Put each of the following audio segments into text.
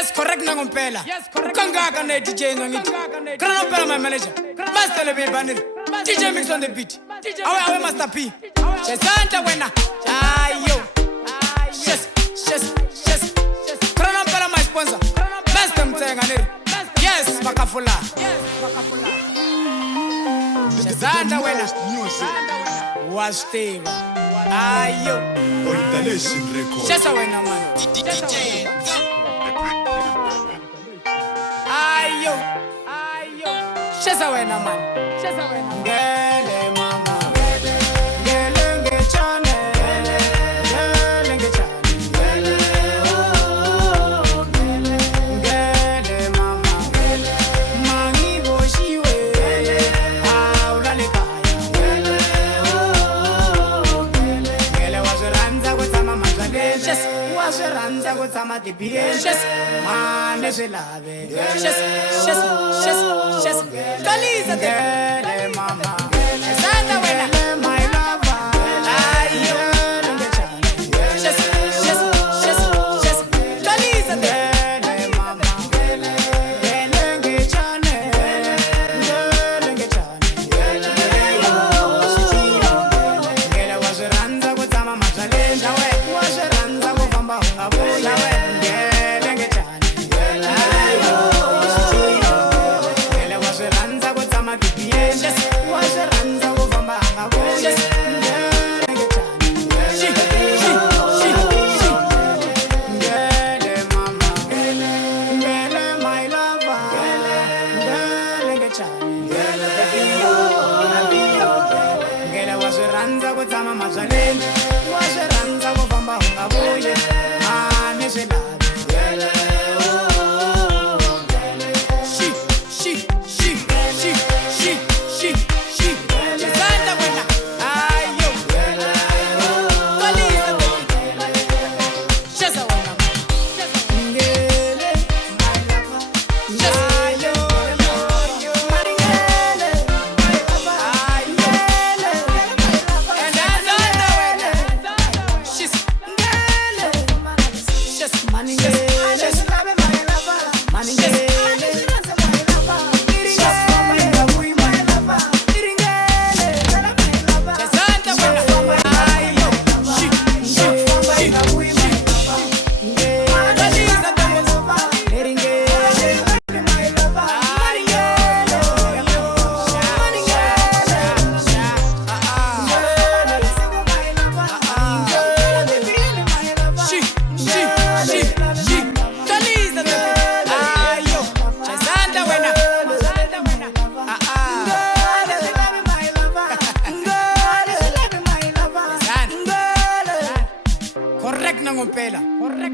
Yes, correct na ngompela. Kangaka na DJ ngithi. Krano phela my manager. Master le banner. DJ mix on the beat. Awe Master P. Chesanta wena. Ayo. Yes. Krano phela my sponsor. Master Mtsenga neri. Yes, bakafula. Chesanta wena. Wasteva. Ayo. Orientation record. Chesa wena man. DJ. Ayo. Chesa wena man. Ngele mama. Ngele ngechane. Ngele ngechane. Ngele mama. Mangi boshiwe. Aulale kaya. Ngele waziranza kutsama mazale. Waziranza kutsama DBS. Mane zelabe. Kaliza de mama. Santa wena my lover. Ayo. Kaliza de mama. Lenge chane. Ngela waziranza kutsama mazalenda we. Waziranza kufamba ungabuya we. Lenge chane.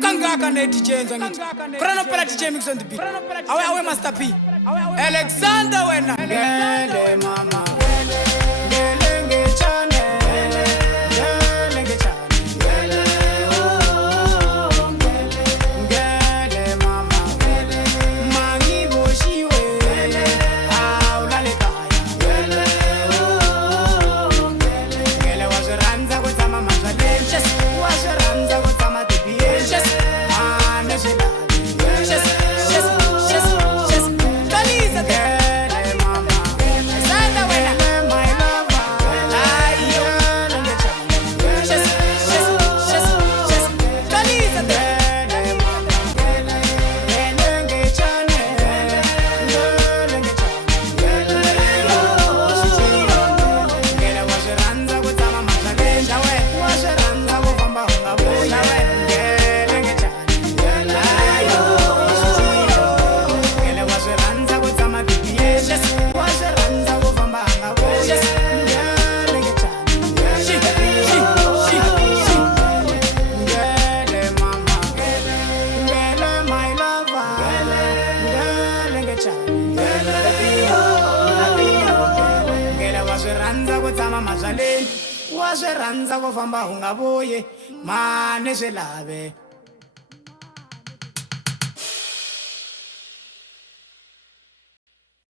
Kangaka na DJ ngithi. Krano phela DJ mix on the beat. Awe Master P. Alexander wena. Ngele mama. Ngele ngechane. Ngele ngechane. Ngele mama. Mangi boshiwe. Aulale kaya. Ngele waziranza kutsama mazaleni. Waziranza kutsama DBS. Waziranza kufamba ungabuye mane zelabe.